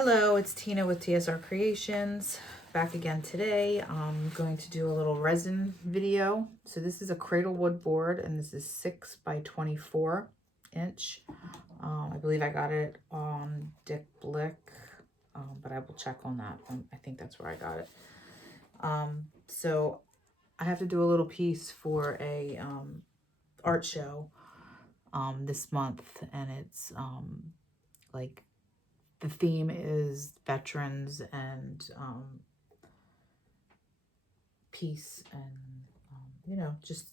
Hello, it's Tina with TSR Creations. Back again today. I'm going to do a little resin video. So this is a cradle wood board and this is 6 by 24 inch. I believe I got it on Dick Blick, but I will check on that. I think that's where I got it. So I have to do a little piece for a art show this month, and it's like the theme is veterans and peace and, you know, just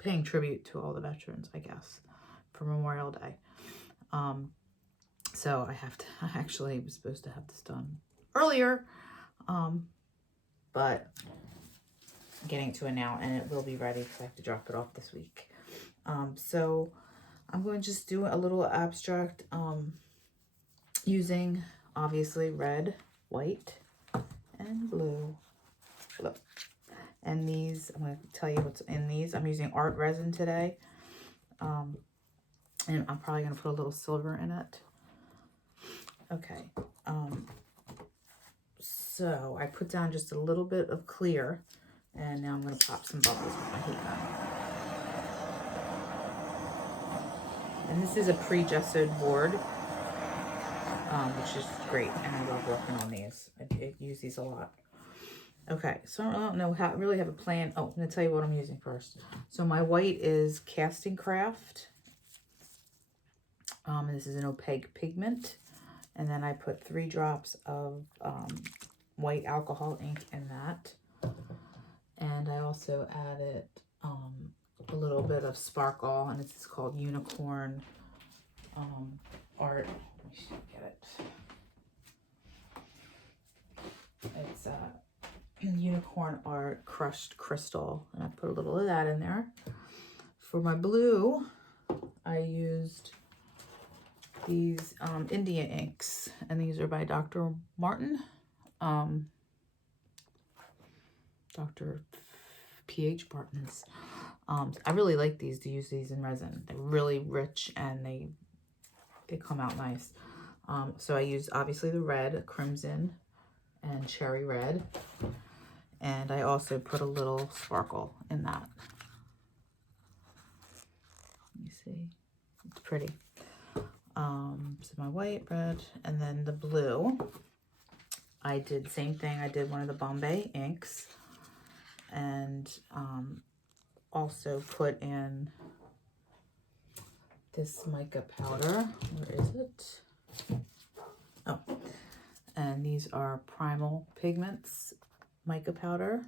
paying tribute to all the veterans, I guess, for Memorial Day. So I actually was supposed to have this done earlier, but I'm getting to it now, and it will be ready because I have to drop it off this week. So I'm going to just do a little abstract, using obviously red, white, and blue. Look. And these, I'm going to tell you what's in these. I'm using art resin today. And I'm probably going to put a little silver in it. Okay. So I put down just a little bit of clear, and now I'm going to pop some bubbles with my heat gun. And this is a pre-gessoed board, which is great, and I love working on these. I use these a lot. Okay, so I don't know how I really have a plan. Oh, I'm going to tell you what I'm using first. So my white is Casting Craft. And this is an opaque pigment. And then I put 3 drops of white alcohol ink in that. And I also added a little bit of sparkle, and it's called Unicorn Art. Let me get it. It's Unicorn Art Crushed Crystal, and I put a little of that in there. For my blue, I used these India inks, and these are by Dr. Martin, Dr. P.H. Martin's. I really like these, to use these in resin. They're really rich and they come out nice. So I used obviously the red, crimson, and cherry red. And I also put a little sparkle in that. Let me see. It's pretty. So my white, red, and then the blue. I did the same thing. I did one of the Bombay inks. And also put in this mica powder. Where is it? Oh. And these are Primal Pigments mica powder.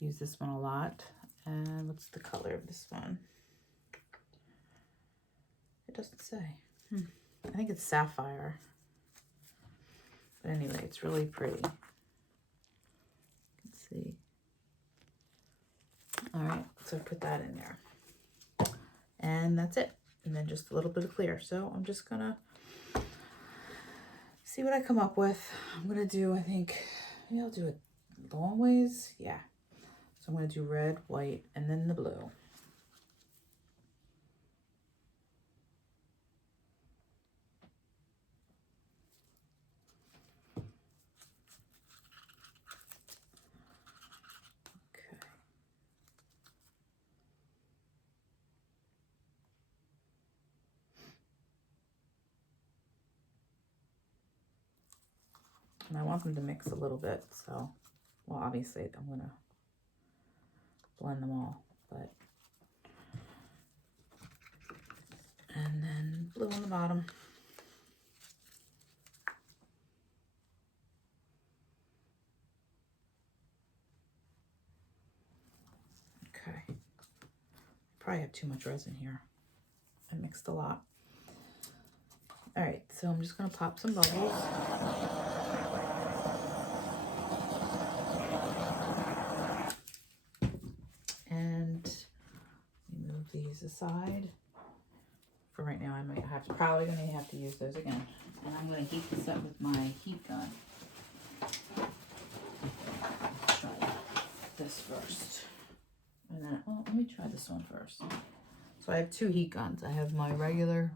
Use this one a lot. And what's the color of this one? It doesn't say. I think it's sapphire. But anyway, it's really pretty. Let's see. All right, so I put that in there. And that's it. And then just a little bit of clear. So I'm just gonna see what I come up with. I'm gonna do, I think, maybe I'll do it long ways. Yeah. So I'm gonna do red, white, and then the blue. And I want them to mix a little bit, so, well, obviously I'm gonna blend them all, but, and then blue on the bottom. Okay, probably have too much resin here. I mixed a lot. All right, so I'm just gonna pop some bubbles. And move these aside. For right now, I might have to, probably gonna have to use those again. And I'm gonna heat this up with my heat gun. Try this first. And then, well, let me try this one first. So I have 2 heat guns. I have my regular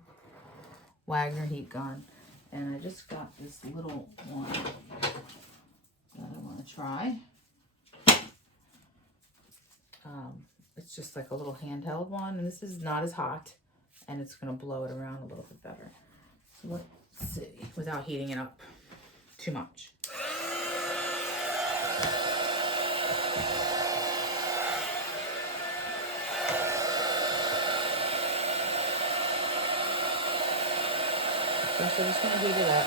Wagner heat gun, And I just got this little one that I want to try. It's just like a little handheld one, and this is not as hot, and it's going to blow it around a little bit better. So let's see, without heating it up too much. So I'm just going to heat it up.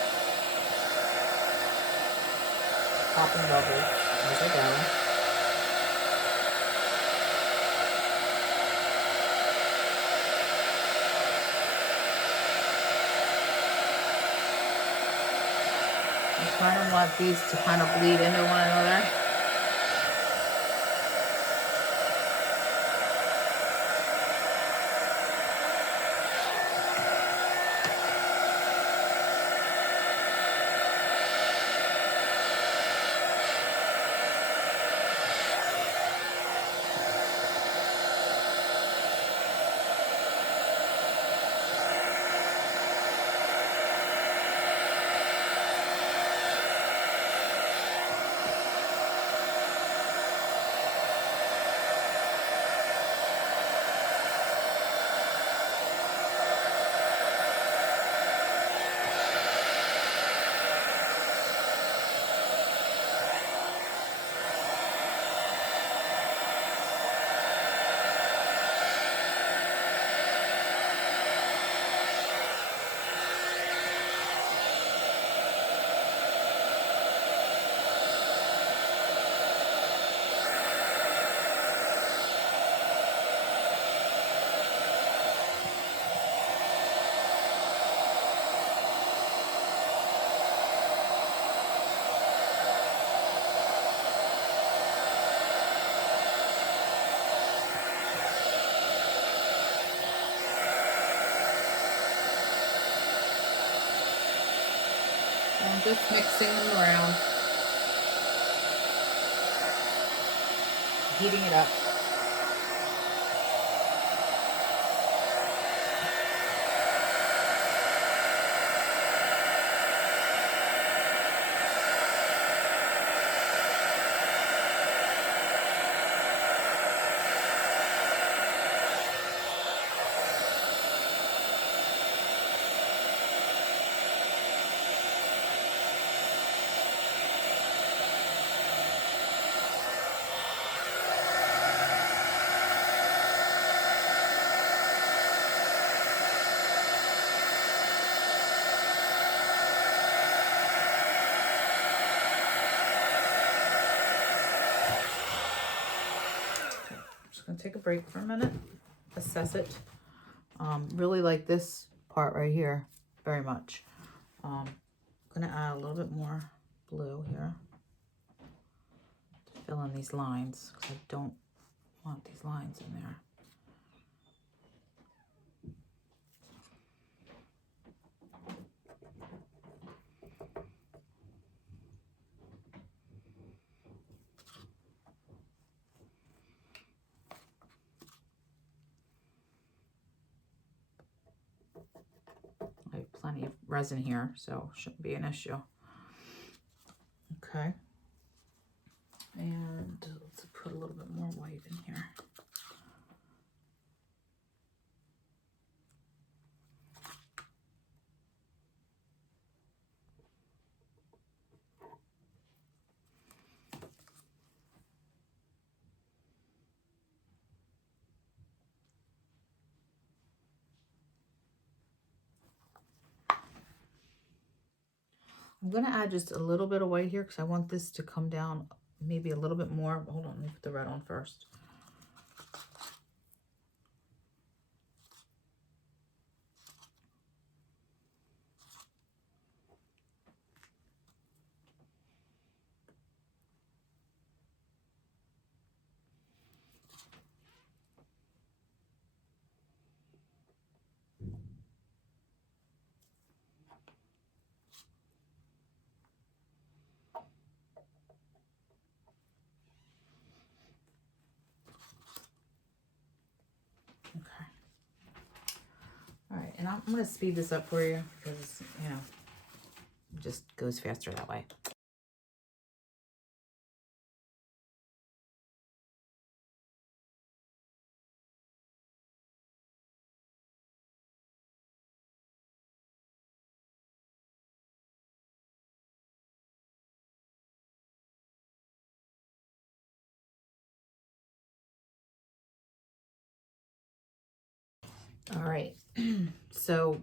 Popping bubbles as I go. I kind of want these to kind of bleed into one another. I'm just mixing them around, heating it up. Gonna take a break for a minute, assess it. Really like this part right here very much. I'm gonna add a little bit more blue here to fill in these lines because I don't want these lines in there. I have plenty of resin here, so shouldn't be an issue. Okay. And let's put a little bit more white in here. I'm going to add just a little bit of white here because I want this to come down maybe a little bit more. Hold on, let me put the red on first. Okay. All right, and I'm going to speed this up for you because, you know, It just goes faster that way. All right, so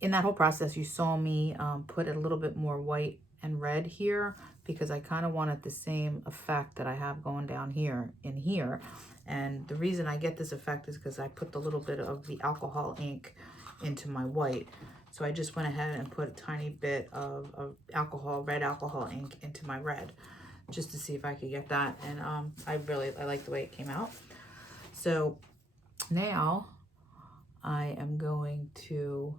in that whole process, you saw me put a little bit more white and red here because I kind of wanted the same effect that I have going down here in here. And the reason I get this effect is because I put the little bit of the alcohol ink into my white. So I just went ahead and put a tiny bit of alcohol, red alcohol ink into my red, just to see if I could get that. And I like the way it came out. So now I am going to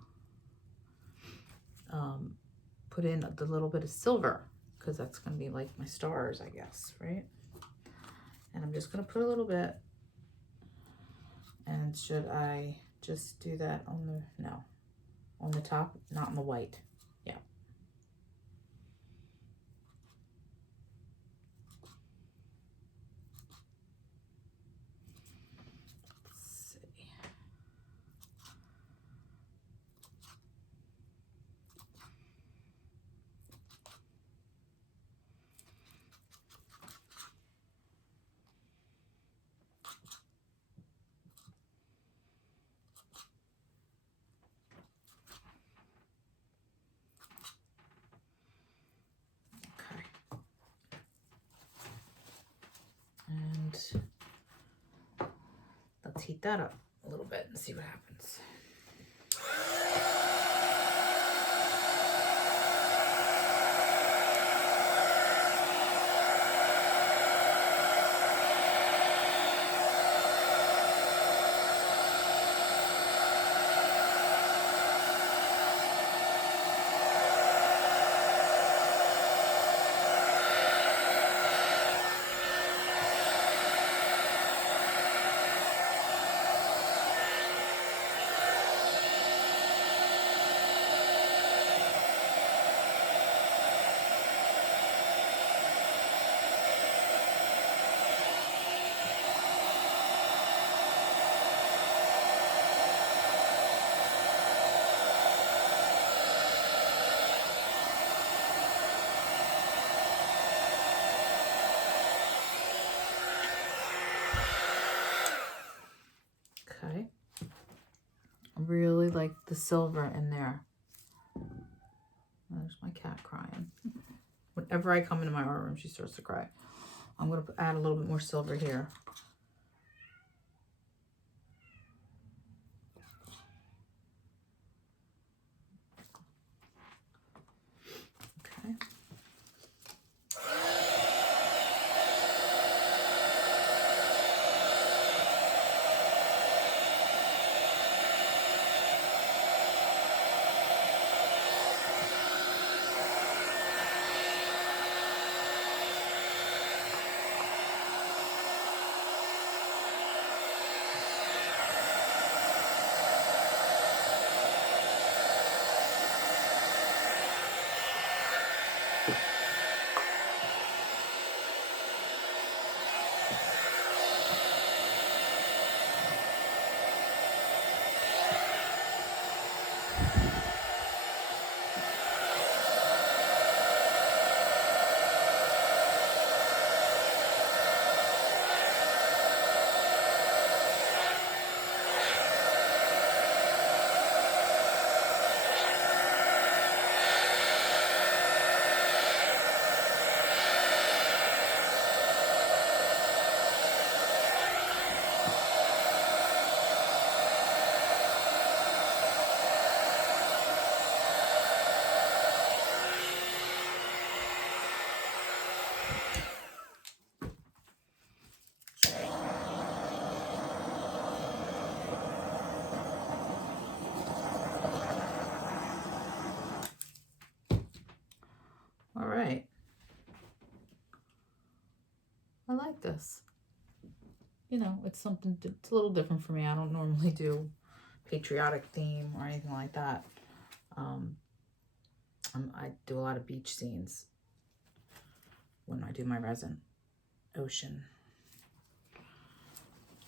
put in the little bit of silver, because that's going to be like my stars, I guess, right? And I'm just going to put a little bit. And should I just do that on the, no, on the top, not on the white? Yeah. Let's see. And let's heat that up a little bit and see what happens. Okay. I really like the silver in there. There's my cat crying. Whenever I come into my art room, she starts to cry. I'm going to add a little bit more silver here. Okay. All right. I like this. You know, it's something, it's a little different for me. I don't normally do patriotic theme or anything like that. I do a lot of beach scenes when I do my resin. Ocean.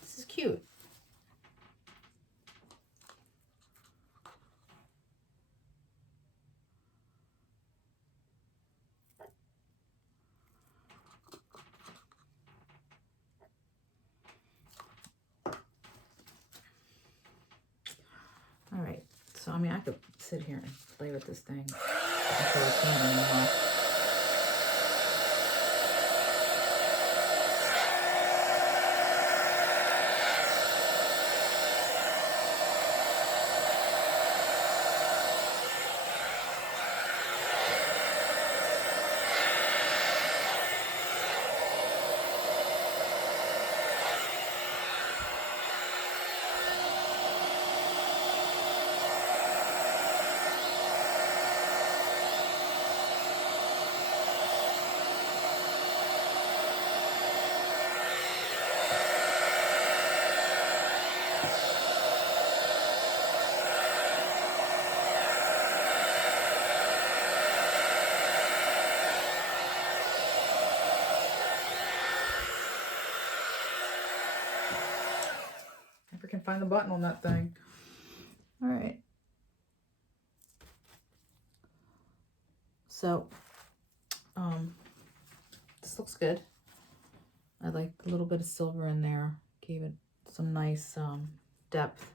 This is cute. All right, so I mean, I could sit here and play with this thing until I can't anymore. Never can find the button on that thing. All right. So, this looks good. I like a little bit of silver in there. Gave it some nice depth.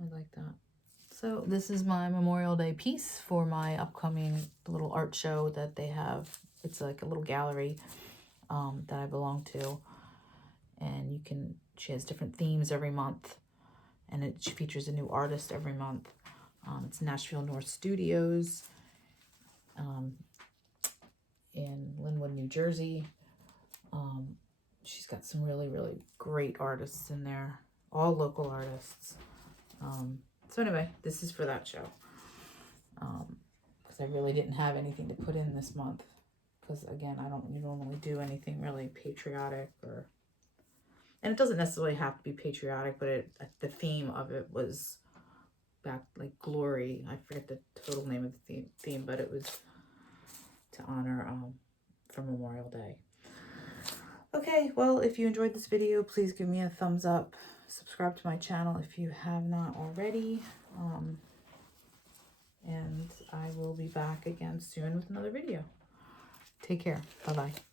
I like that. So this is my Memorial Day piece for my upcoming little art show that they have. It's like a little gallery that I belong to. And she has different themes every month. And it features a new artist every month. It's Nashville North Studios in Linwood, New Jersey. She's got some really, really great artists in there. All local artists. So anyway, this is for that show. Because I really didn't have anything to put in this month. Because again, I don't normally do anything really patriotic or... And it doesn't necessarily have to be patriotic, but the theme of it was back like glory. I forget the total name of the theme, but it was to honor for Memorial Day. Okay, well, if you enjoyed this video, please give me a thumbs up. Subscribe to my channel if you have not already. And I will be back again soon with another video. Take care. Bye-bye.